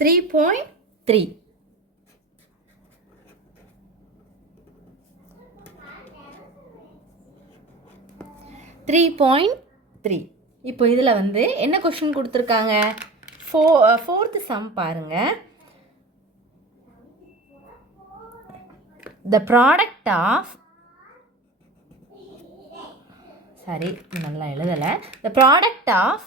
3.3. 3.3. இப்போ இதில் வந்து என்ன கொஷின் கொடுத்துருக்காங்க? ஃபோர்த்து சம் பாருங்கள். The product of நல்லா எழுதலை. The product of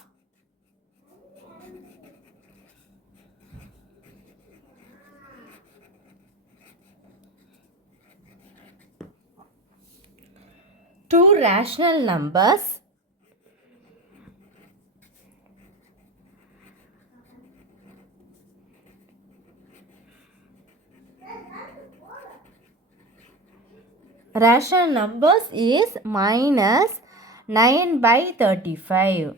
two rational numbers is minus 9/35.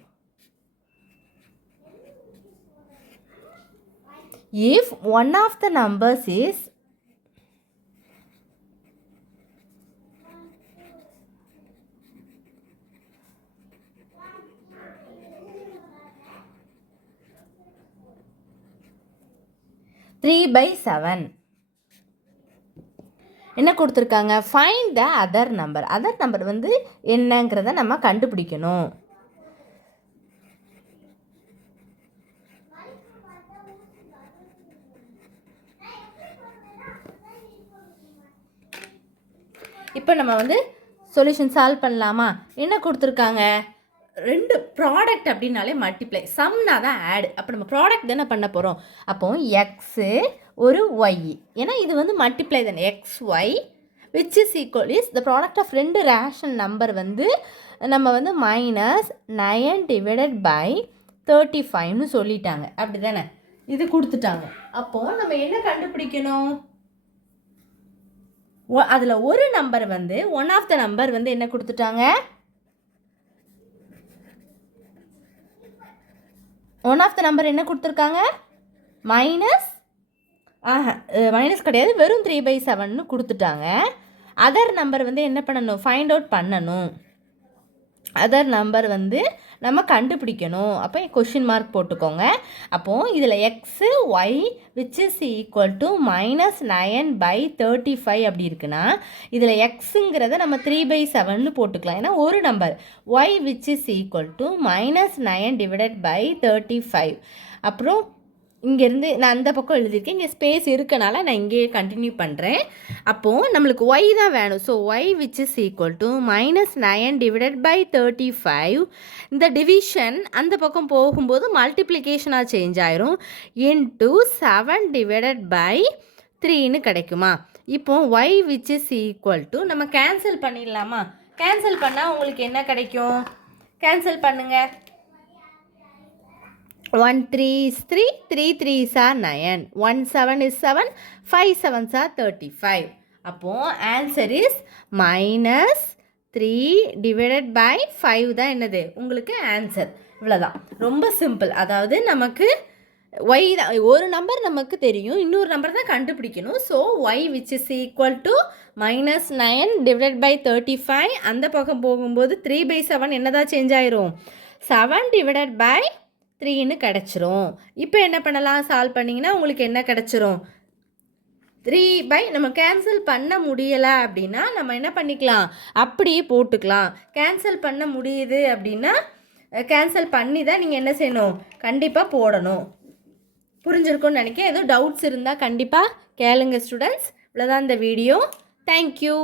If one of the numbers is three by 7. என்ன கொடுத்துருக்காங்க? Find the other number. Other number வந்து என்னங்கிறத நம்ம கண்டுபிடிக்கணும். இப்போ நம்ம வந்து சொல்யூஷன் சால்வ் பண்ணலாமா? என்ன கொடுத்துருக்காங்க? ரெண்டு ப்ராடக்ட் அப்படின்னாலே மல்டிப்ளை, சம்னா தான் ஆட். அப்போ நம்ம ப்ராடக்ட் தானே பண்ண போகிறோம். அப்போது எக்ஸு ஒரு ஒய், ஏன்னா இது வந்து மல்டிப்ளை தானே. X y which is equal is the product of ரெண்டு ரேஷனல் நம்பர் வந்து நம்ம வந்து -9/35 சொல்லிட்டாங்க. அப்படி தானே, இது கொடுத்துட்டாங்க. அப்போது நம்ம என்ன கண்டுபிடிக்கணும்? அதில் ஒரு நம்பர் வந்து ஒன் ஆஃப் த நம்பர் வந்து என்ன கொடுத்துட்டாங்க? ஒன் ஆஃப் த நம்பர் என்ன கொடுத்துருக்காங்க? மைனஸ் கிடையாது, வெறும் 3/7 கொடுத்துட்டாங்க. அதர் நம்பர் வந்து என்ன பண்ணணும்? ஃபைண்ட் அவுட் பண்ணணும். அதர் நம்பர் வந்து நம்ம கண்டுபிடிக்கணும். அப்போ கொஷின் மார்க் போட்டுக்கோங்க. அப்போது இதில் x y which is equal to -9/35 அப்படி இருக்குன்னா இதில் எக்ஸுங்கிறத நம்ம 3/7 போட்டுக்கலாம், ஏன்னா ஒரு நம்பர். Y which is equal to -9/35. அப்புறம் இங்கேருந்து நான் அந்த பக்கம் எழுதியிருக்கேன், இங்கே ஸ்பேஸ் இருக்கனால நான் இங்கேயே கண்டினியூ பண்ணுறேன். அப்போது நம்மளுக்கு ஒய் தான் வேணும். So y which is equal to -9/35. இந்த டிவிஷன் அந்த பக்கம் போகும்போது மல்டிப்ளிகேஷனாக சேஞ்ச் ஆயிரும். இன்ட்டு 7/3 கிடைக்குமா? இப்போ y which is equal to நம்ம கேன்சல் பண்ணிடலாமா? கேன்சல் பண்ணால் உங்களுக்கு என்ன கிடைக்கும்? கேன்சல் பண்ணுங்கள். 1 3 is 3, 3 3s are 9, 1 7 is 7, 5 7s are 35. அப்போது ஆன்சர் இஸ் -3/5 தான் என்னது உங்களுக்கு ஆன்சர். இவ்வளோதான், ரொம்ப சிம்பிள். அதாவது நமக்கு ஒய் தான், ஒரு நம்பர் நமக்கு தெரியும், இன்னொரு நம்பர் தான் கண்டுபிடிக்கணும். So y which is equal to -9/35. அந்த பக்கம் போகும்போது 3/7 என்னதான் சேஞ்ச் ஆயிரும்? 7/3 கிடச்சிரும். இப்போ என்ன பண்ணலாம்? சால்வ் பண்ணிங்கன்னா உங்களுக்கு என்ன கிடச்சிரும்? 3 நம்ம கேன்சல் பண்ண முடியலை அப்படின்னா நம்ம என்ன பண்ணிக்கலாம்? அப்படியே போட்டுக்கலாம். கேன்சல் பண்ண முடியுது அப்படின்னா கேன்சல் பண்ணி தான் நீங்கள் என்ன செய்யணும்? கண்டிப்பாக போடணும். புரிஞ்சிருக்கும்னு நினைக்கிறேன். ஏதோ டவுட்ஸ் இருந்தால் கண்டிப்பாக கேளுங்க ஸ்டூடெண்ட்ஸ். இவ்வளோதான் இந்த வீடியோ. தேங்க்யூ.